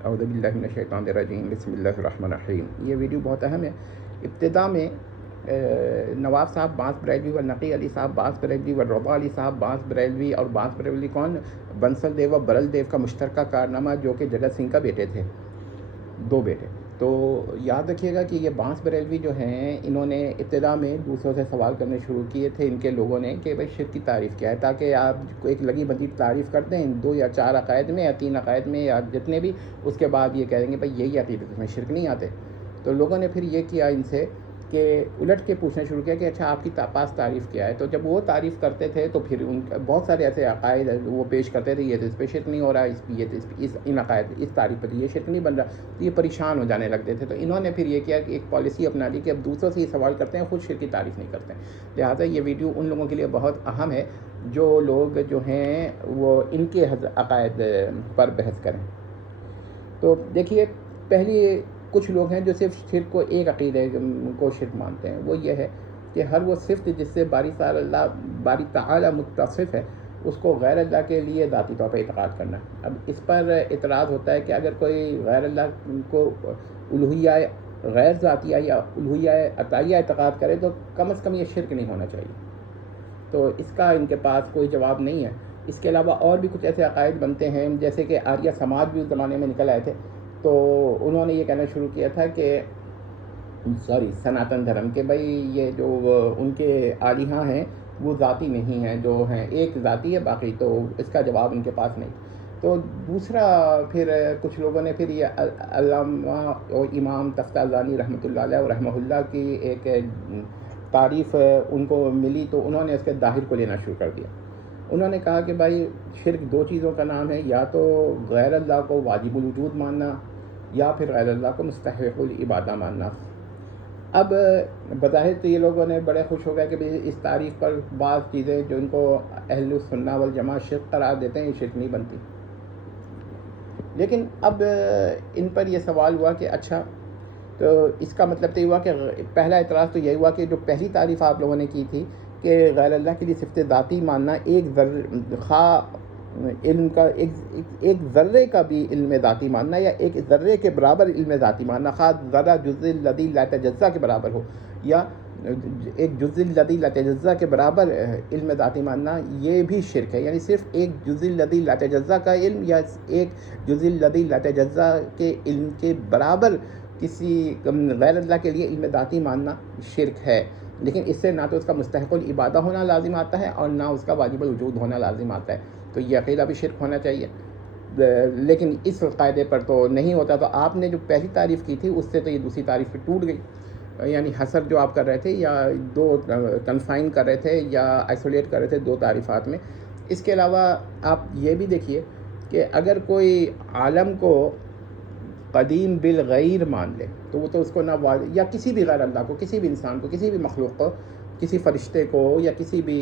اعوذ باللہ من الشیطان الرجیم، بسم اللہ الرحمن الرحیم۔ یہ ویڈیو بہت اہم ہے۔ ابتدا میں نواب صاحب بانس بریلوی و نقی علی صاحب بانس بریلوی و رضا علی صاحب بانس بریلوی، اور بانس بریلوی کون؟ بنسل دیو و برل دیو کا مشترکہ کارنامہ، جو کہ جگت سنگھ کا بیٹے تھے، دو بیٹے۔ تو یاد رکھیے گا کہ یہ بانس بریلوی جو ہیں، انہوں نے ابتدا میں دوسروں سے سوال کرنے شروع کیے تھے ان کے لوگوں نے کہ بھائی شرک کی تعریف کیا ہے، تاکہ آپ ایک لگی بندی تعریف کرتے ہیں 2 یا 4 عقائد میں یا 3 عقائد میں یا جتنے بھی، اس کے بعد یہ کہیں گے بھائی یہی عقیدت میں شرک نہیں آتے۔ تو لوگوں نے پھر یہ کیا ان سے کہ الٹ کے پوچھنا شروع کیا کہ اچھا آپ کی پاس تعریف کیا ہے۔ تو جب وہ تعریف کرتے تھے تو پھر ان بہت سارے ایسے عقائد وہ پیش کرتے تھے، یہ تو اس پہ شرک نہیں ہو رہا، ان عقائد اس تعریف پر یہ شرک نہیں بن رہا، تو یہ پریشان ہو جانے لگتے تھے۔ تو انہوں نے پھر یہ کیا کہ ایک پالیسی اپنا لی کہ اب دوسروں سے یہ سوال کرتے ہیں، خود شرک کی تعریف نہیں کرتے ہیں۔ لہٰذا یہ ویڈیو ان لوگوں کے لیے بہت اہم ہے جو لوگ جو ہیں وہ ان کے عقائد پر بحث کریں۔ تو دیکھیے، پہلی کچھ لوگ ہیں جو صرف شرک کو ایک عقیدے کو شرک مانتے ہیں، وہ یہ ہے کہ ہر وہ صفت جس سے باری تعالیٰ متصف ہے، اس کو غیر اللہ کے لیے ذاتی طور پر اعتقاد کرنا۔ اب اس پر اعتراض ہوتا ہے کہ اگر کوئی غیر اللہ کو الوہیہ غیر ذاتیہ یا الوہیہ عطائیہ اعتقاد کرے تو کم از کم یہ شرک نہیں ہونا چاہیے۔ تو اس کا ان کے پاس کوئی جواب نہیں ہے۔ اس کے علاوہ اور بھی کچھ ایسے عقائد بنتے ہیں، جیسے کہ آریہ سماج بھی اس زمانے میں نکل آئے تھے، تو انہوں نے یہ کہنا شروع کیا تھا کہ سناتن دھرم کے بھائی یہ جو ان کے الہہ ہیں وہ ذاتی نہیں ہیں، جو ہیں ایک ذاتی ہے، باقی تو اس کا جواب ان کے پاس نہیں۔ تو دوسرا پھر کچھ لوگوں نے پھر یہ علامہ اور امام تفتازانی رحمۃ اللہ علیہ و رحمہ اللہ کی ایک تعریف ان کو ملی، تو انہوں نے اس کے ظاہر کو لینا شروع کر دیا۔ انہوں نے کہا کہ بھائی شرک 2 چیزوں کا نام ہے، یا تو غیر اللہ کو واجب الوجود ماننا یا پھر غیر اللہ کو مستحق العبادہ ماننا۔ اب بظاہر تو یہ لوگوں نے بڑے خوش ہو گئے کہ اس تعریف پر بعض چیزیں جو ان کو اہل السنہ والجماعہ شرک قرار دیتے ہیں، یہ شرک نہیں بنتی۔ لیکن اب ان پر یہ سوال ہوا کہ اچھا، تو اس کا مطلب تو یہ ہوا کہ پہلا اعتراض تو یہ ہوا کہ جو پہلی تعریف آپ لوگوں نے کی تھی کہ غیر اللہ کے لیے صفت ذاتی ماننا، علم کا ایک ذرے کا بھی علم ذاتی ماننا، یا ایک ذرے کے برابر علم ذاتی ماننا، خاص ذرہ جزء الذی لا یتجزا کے برابر ہو، یا ایک جزء الذی لا یتجزا کے برابر علم ذاتی ماننا، یہ بھی شرک ہے۔ یعنی صرف ایک جزء الذی لا یتجزا کا علم یا ایک جزء الذی لا یتجزا کے علم کے برابر کسی غیر اللہ کے لیے علم ذاتی ماننا شرک ہے۔ لیکن اس سے نہ تو اس کا مستحق العبادہ ہونا لازم آتا ہے اور نہ اس کا واجب الوجود ہونا لازم آتا ہے، تو یہ عقیدہ بھی شرک ہونا چاہیے۔ لیکن اس قاعدے پر تو نہیں ہوتا۔ تو آپ نے جو پہلی تعریف کی تھی اس سے تو یہ دوسری تعریف پہ ٹوٹ گئی، یعنی حصر جو آپ کر رہے تھے یا 2 کنفائن کر رہے تھے یا آئسولیٹ کر رہے تھے 2 تعریفات میں۔ اس کے علاوہ آپ یہ بھی دیکھیے کہ اگر کوئی عالم کو قدیم بالغیر مان لے تو وہ تو اس کو نہ یا کسی بھی غیر اللہ کو، کسی بھی انسان کو، کسی بھی مخلوق کو، کسی فرشتے کو یا کسی بھی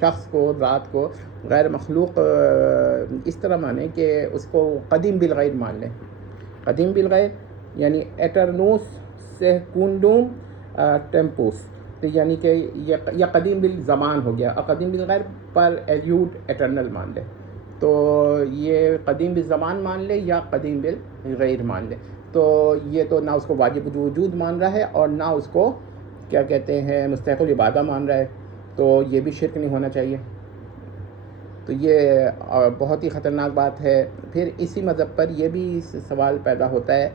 شخص کو، ذات کو غیر مخلوق اس طرح مانے کہ اس کو قدیم بالغیر مان لیں۔ قدیم بالغیر یعنی ایٹرنوس سیکونڈوم ٹیمپوس، تو یعنی کہ یہ قدیم بالزمان ہو گیا، اور قدیم بالغیر پر ایلیوڈ ایٹرنل مان لے، تو یہ قدیم بالزمان مان لے یا قدیم بالغیر مان لے، تو یہ تو نہ اس کو واجب وجود مان رہا ہے اور نہ اس کو کیا کہتے ہیں مستحق العبادہ مان رہا ہے، تو یہ بھی شرک نہیں ہونا چاہیے۔ تو یہ بہت ہی خطرناک بات ہے۔ پھر اسی مذہب پر یہ بھی سوال پیدا ہوتا ہے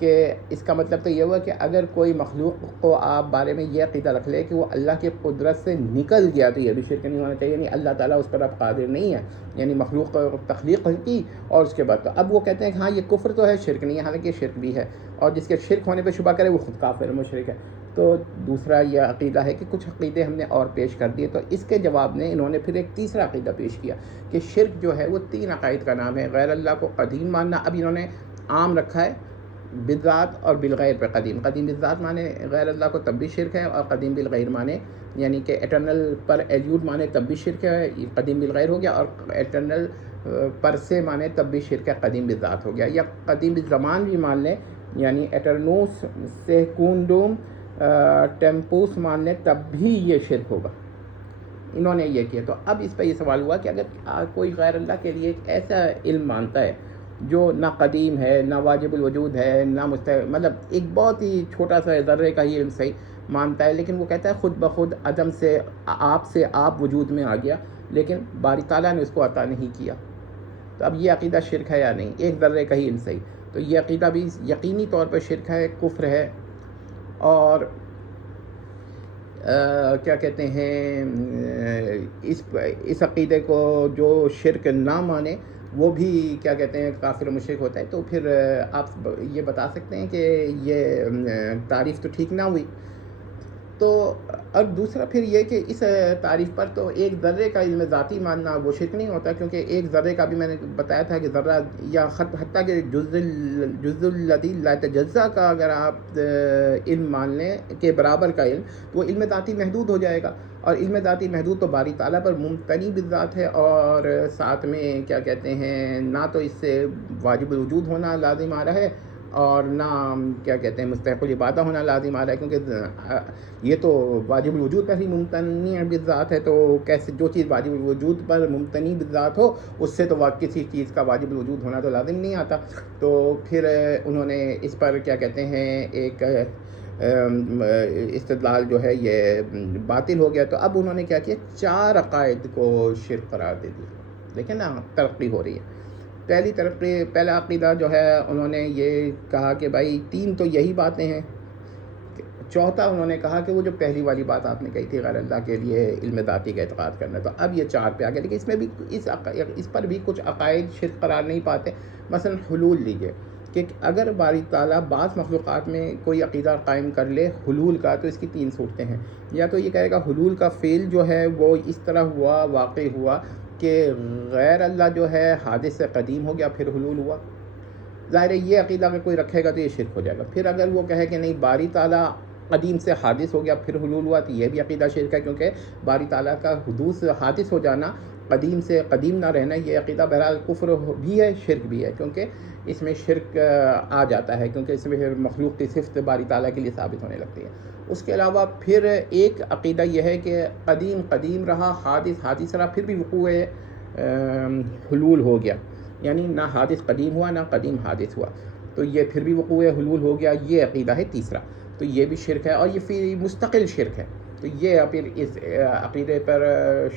کہ اس کا مطلب تو یہ ہوا کہ اگر کوئی مخلوق کو آپ بارے میں یہ عقیدہ رکھ لے کہ وہ اللہ کی قدرت سے نکل گیا تو یہ بھی شرک نہیں ہونا چاہیے، یعنی اللہ تعالیٰ اس پر اب قادر نہیں ہے، یعنی مخلوق کو تخلیق کی اور اس کے بعد تو اب وہ کہتے ہیں کہ ہاں یہ کفر تو ہے، شرک نہیں ہے، حالانکہ یہ شرک بھی ہے، اور جس کے شرک ہونے پہ شبہ کرے وہ خود کافر مشرک ہے۔ تو دوسرا یہ عقیدہ ہے کہ کچھ عقیدے ہم نے اور پیش کر دیے، تو اس کے جواب میں انہوں نے پھر ایک تیسرا عقیدہ پیش کیا کہ شرک جو ہے وہ 3 عقائد کا نام ہے۔ غیر اللہ کو قدیم ماننا، اب انہوں نے عام رکھا ہے بالذات اور بالغیر پہ قدیم بالذات مانے غیر اللہ کو تب بھی شرک ہے، اور قدیم بالغیر مانے یعنی کہ ایٹرنل پر ایلیوڈ مانے تب بھی شرک ہے، قدیم بالغیر ہو گیا، اور ایٹرنل پر سے مانے تب بھی شرک ہے، قدیم بالذات ہو گیا، یا قدیم بالزمان بھی مان لیں یعنی ایٹرنوس سیکونڈوم ٹیمپوس مان لیں تب بھی یہ شرک ہوگا۔ انہوں نے یہ کیا۔ تو اب اس پہ یہ سوال ہوا کہ اگر کوئی غیر اللہ کے لیے ایک ایسا علم مانتا ہے جو نہ قدیم ہے، نہ واجب الوجود ہے، نہ مطلب ایک بہت ہی چھوٹا سا ذرے کا ہی علم صحیح مانتا ہے، لیکن وہ کہتا ہے خود بخود عدم سے آپ وجود میں آ گیا، لیکن باری تعالیٰ نے اس کو عطا نہیں کیا۔ تو اب یہ عقیدہ شرک ہے یا نہیں؟ ایک ذرے کا ہی علم صحیح، تو یہ عقیدہ بھی یقینی طور پر شرک ہے، کفر ہے۔ اور کیا کہتے ہیں، اس عقیدے کو جو شرک نہ مانے وہ بھی کیا کہتے ہیں کافر و مشرک ہوتا ہے۔ تو پھر آپ یہ بتا سکتے ہیں کہ یہ تعریف تو ٹھیک نہ ہوئی۔ تو اور دوسرا پھر یہ کہ اس تعریف پر تو ایک ذرے کا علم ذاتی ماننا وہ شرک نہیں ہوتا، کیونکہ ایک ذرے کا بھی میں نے بتایا تھا کہ ذرہ یا حتیٰ کہ جز الذی لا یتجزا کا اگر آپ علم مان لیں کہ برابر کا علم، تو وہ علم ذاتی محدود ہو جائے گا، اور علم ذاتی محدود تو باری تعالیٰ پر ممتنی بالذات ہے، اور ساتھ میں کیا کہتے ہیں نہ تو اس سے واجب الوجود ہونا لازم آ رہا ہے، اور نہ کیا کہتے ہیں مستحق العبادہ ہونا لازم آ رہا ہے، کیونکہ یہ تو واجب الوجود پر ہی ممتنی بالذات ہے، تو کیسے جو چیز واجب الوجود پر ممتنی بالذات ہو اس سے تو کسی چیز کا واجب الوجود ہونا تو لازم نہیں آتا۔ تو پھر انہوں نے اس پر کیا کہتے ہیں ایک استدلال جو ہے یہ باطل ہو گیا۔ تو اب انہوں نے کیا کیا، 4 عقائد کو شرک قرار دے دیا۔ دیکھیں نا ترقی ہو رہی ہے۔ پہلا عقیدہ جو ہے انہوں نے یہ کہا کہ بھائی 3 تو یہی باتیں ہیں۔ چوتھا انہوں نے کہا کہ وہ جو پہلی والی بات آپ نے کہی تھی غیر اللہ کے لیے علم ذاتی کا اعتقاد کرنا، تو اب یہ 4 پہ آ گیا، لیکن اس میں بھی اس پر بھی کچھ عقائد شرک قرار نہیں پاتے۔ مثلا حلول لیجئے کہ اگر باری تعالیٰ بعض مخلوقات میں کوئی عقیدہ قائم کر لے حلول کا، تو اس کی 3 صورتیں ہیں۔ یا تو یہ کہے گا حلول کا فعل جو ہے وہ اس طرح ہوا، واقع ہوا کہ غیر اللہ جو ہے حادث سے قدیم ہو گیا پھر حلول ہوا۔ ظاہر ہے یہ عقیدہ اگر کوئی رکھے گا تو یہ شرک ہو جائے گا۔ پھر اگر وہ کہے کہ نہیں باری تعالیٰ قدیم سے حادث ہو گیا پھر حلول ہوا، تو یہ بھی عقیدہ شرک ہے، کیونکہ باری تعالیٰ کا حدوث حادث ہو جانا، قدیم سے قدیم نہ رہنا، یہ عقیدہ بہرحال کفر بھی ہے، شرک بھی ہے، کیونکہ اس میں شرک آ جاتا ہے، کیونکہ اس میں مخلوق کی صفت باری تعالیٰ کے لیے ثابت ہونے لگتی ہے۔ اس کے علاوہ پھر ایک عقیدہ یہ ہے کہ قدیم رہا، حادث رہا، پھر بھی وقوع حلول ہو گیا، یعنی نہ حادث قدیم ہوا نہ قدیم حادث ہوا، تو یہ پھر بھی وقوع حلول ہو گیا۔ یہ عقیدہ ہے تیسرا، تو یہ بھی شرک ہے، اور یہ پھر مستقل شرک ہے، تو یہ پھر اس عقیدے پر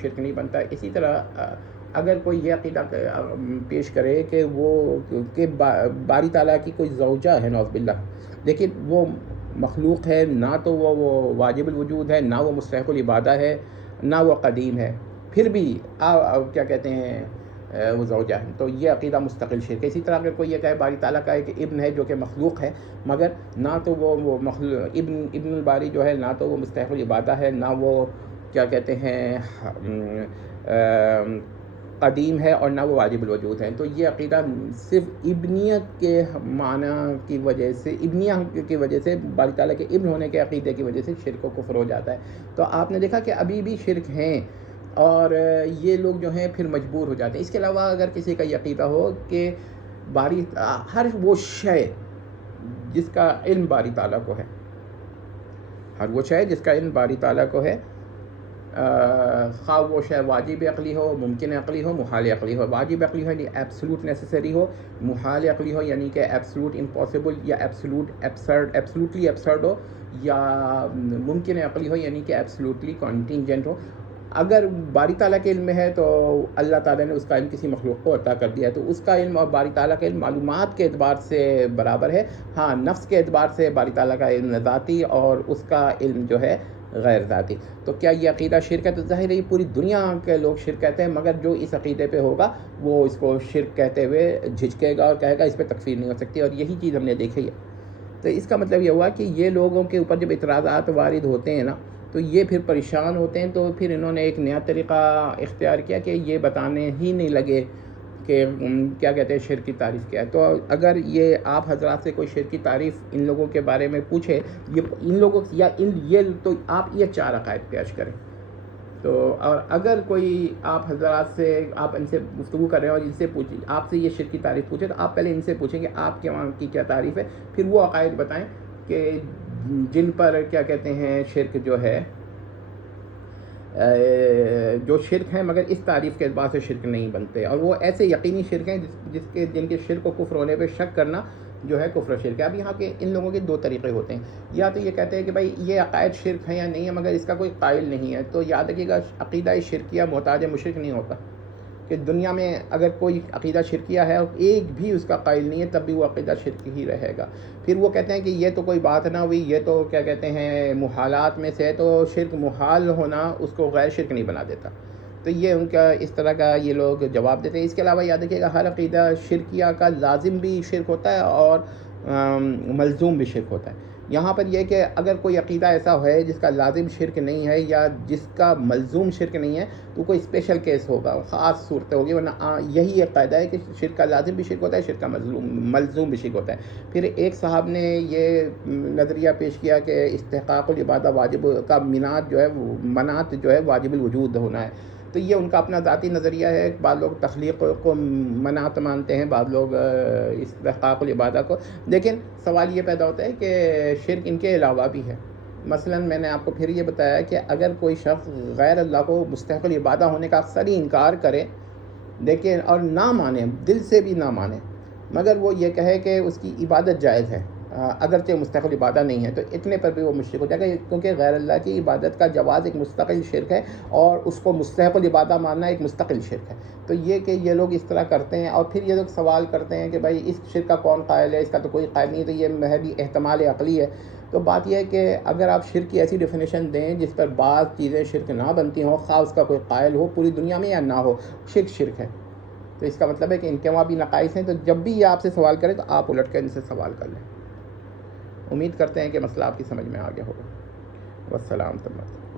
شرک نہیں بنتا۔ اسی طرح اگر کوئی یہ عقیدہ پیش کرے کہ باری تعالیٰ کی کوئی زوجہ ہے نعوذ باللہ، لیکن وہ مخلوق ہے، نہ تو وہ واجب الوجود ہے، نہ وہ مستحق العبادہ ہے، نہ وہ قدیم ہے، پھر بھی کیا کہتے ہیں وہ زوجہ ہے، تو یہ عقیدہ مستقل شرک ہے۔ اسی طرح اگر کوئی یہ کہے باری تعالیٰ کا ایک ابن ہے جو کہ مخلوق ہے، مگر نہ تو وہ ابن الباری جو ہے نہ تو وہ مستحق العبادہ ہے، نہ وہ کیا کہتے ہیں قدیم ہے، اور نہ وہ واجب الوجود ہے، تو یہ عقیدہ صرف ابنیت کے معنی کی وجہ سے، ابنیہ کی وجہ سے، باری تعالیٰ کے ابن ہونے کے عقیدے کی وجہ سے شرک و کفر ہو جاتا ہے۔ تو آپ نے دیکھا کہ ابھی بھی شرک ہیں، اور یہ لوگ جو ہیں پھر مجبور ہو جاتے ہیں۔ اس کے علاوہ اگر کسی کا یہ عقیدہ ہو کہ ہر وہ شے جس کا علم باری تعالیٰ کو ہے، ہر وہ شے جس کا علم باری تعالیٰ کو ہے، خواہ وہ شے واجب عقلی ہو، ممکن عقلی ہو، محال عقلی ہو۔ واجب عقلی ہو یعنی ایبسلوٹ نیسیسری ہو، محال عقلی ہو یعنی کہ ایبسلوٹ امپاسبل یا ایبسلوٹلی ایبسرڈ ہو، یا ممکن عقلی ہو یعنی کہ ایبسلوٹلی کانٹینجنٹ ہو۔ اگر باری تعالیٰ کے علم میں ہے تو اللہ تعالیٰ نے اس کا علم کسی مخلوق کو عطا کر دیا ہے، تو اس کا علم اور باری تعالیٰ کا علم معلومات کے اعتبار سے برابر ہے۔ ہاں، نفس کے اعتبار سے باری تعالیٰ کا علم ذاتی اور اس کا علم جو ہے غیر ذاتی۔ تو کیا یہ عقیدہ شرک ہے؟ تو ظاہر ہے پوری دنیا کے لوگ شرک کہتے ہیں، مگر جو اس عقیدے پہ ہوگا وہ اس کو شرک کہتے ہوئے جھجکے گا اور کہے گا اس پہ تکفیر نہیں ہو سکتی، اور یہی چیز ہم نے دیکھی ہے۔ تو اس کا مطلب یہ ہوا کہ یہ لوگوں کے اوپر جب اعتراضات وارد ہوتے ہیں نا، تو یہ پھر پریشان ہوتے ہیں، تو پھر انہوں نے ایک نیا طریقہ اختیار کیا کہ یہ بتانے ہی نہیں لگے کہ کیا کہتے ہیں شرک کی تعریف کیا ہے۔ تو اگر یہ آپ حضرات سے کوئی شرک کی تعریف ان لوگوں کے بارے میں پوچھے، ان لوگوں یا تو آپ یہ 4 عقائد پیش کریں۔ تو اور اگر کوئی آپ حضرات سے آپ ان سے گفتگو کر رہے ہیں اور ان سے پوچھیں، آپ سے یہ شرک کی تعریف پوچھے، تو آپ پہلے ان سے پوچھیں کہ آپ کے وہاں کی کیا تعریف ہے، پھر وہ عقائد بتائیں کہ جن پر کیا کہتے ہیں شرک جو ہے جو شرک ہیں مگر اس تعریف کے اعتبار سے شرک نہیں بنتے، اور وہ ایسے یقینی شرک ہیں جن کے شرک و کفر ہونے پہ شک کرنا جو ہے کفر و شرک ہے۔ اب یہاں کے ان لوگوں کے دو طریقے ہوتے ہیں، یا تو یہ کہتے ہیں کہ بھائی یہ عقائد شرک ہے یا نہیں ہے مگر اس کا کوئی قائل نہیں ہے، تو یاد رکھیے گا عقیدہ شرکیہ محتاج مشرک نہیں ہوتا، کہ دنیا میں اگر کوئی عقیدہ شرکیہ ہے اور ایک بھی اس کا قائل نہیں ہے تب بھی وہ عقیدہ شرک ہی رہے گا۔ پھر وہ کہتے ہیں کہ یہ تو کوئی بات نہ ہوئی، یہ تو کیا کہتے ہیں محالات میں سے، تو شرک محال ہونا اس کو غیر شرک نہیں بنا دیتا۔ تو یہ ان کا اس طرح کا یہ لوگ جواب دیتے ہیں۔ اس کے علاوہ یاد رکھیے گا ہر عقیدہ شرکیہ کا لازم بھی شرک ہوتا ہے اور ملزوم بھی شرک ہوتا ہے۔ یہاں پر یہ کہ اگر کوئی عقیدہ ایسا ہے جس کا لازم شرک نہیں ہے یا جس کا ملزوم شرک نہیں ہے تو کوئی اسپیشل کیس ہوگا، خاص صورتیں ہوگی، ورنہ یہی ایک قاعدہ ہے کہ شرک کا لازم بھی شرک ہوتا ہے، شرک کا ملزوم بھی شرک ہوتا ہے۔ پھر ایک صاحب نے یہ نظریہ پیش کیا کہ استحقاق العبادہ واجب کا منات جو ہے واجب الوجود ہونا ہے، تو یہ ان کا اپنا ذاتی نظریہ ہے۔ بعض لوگ تخلیق کو منات مانتے ہیں، بعض لوگ استحقاق العبادہ کو، لیکن سوال یہ پیدا ہوتا ہے کہ شرک ان کے علاوہ بھی ہے۔ مثلا میں نے آپ کو پھر یہ بتایا کہ اگر کوئی شخص غیر اللہ کو مستحق العبادہ ہونے کا اکثر ہی انکار کرے، لیکن اور نہ مانے، دل سے بھی نہ مانے، مگر وہ یہ کہے کہ اس کی عبادت جائز ہے اگرچہ مستحق العبادہ نہیں ہے، تو اتنے پر بھی وہ مشرک ہو جائے گا، کیونکہ غیر اللہ کی عبادت کا جواز ایک مستقل شرک ہے اور اس کو مستحق العبادہ ماننا ایک مستقل شرک ہے۔ تو یہ کہ یہ لوگ اس طرح کرتے ہیں، اور پھر یہ لوگ سوال کرتے ہیں کہ بھائی اس شرک کا کون قائل ہے، اس کا تو کوئی قائل نہیں، تو یہ محض احتمال عقلی ہے۔ تو بات یہ ہے کہ اگر آپ شرک کی ایسی ڈیفینیشن دیں جس پر بعض چیزیں شرک نہ بنتی ہوں، خواہ اس کا کوئی قائل ہو پوری دنیا میں یا نہ ہو، شرک ہے، تو اس کا مطلب ہے کہ ان کے وہاں بھی نقائص ہیں۔ تو جب بھی یہ آپ سے سوال کریں تو آپ الٹ کر ان سے سوال کر لیں۔ امید کرتے ہیں کہ مسئلہ آپ کی سمجھ میں آ گیا ہوگا۔ والسلام علیکم۔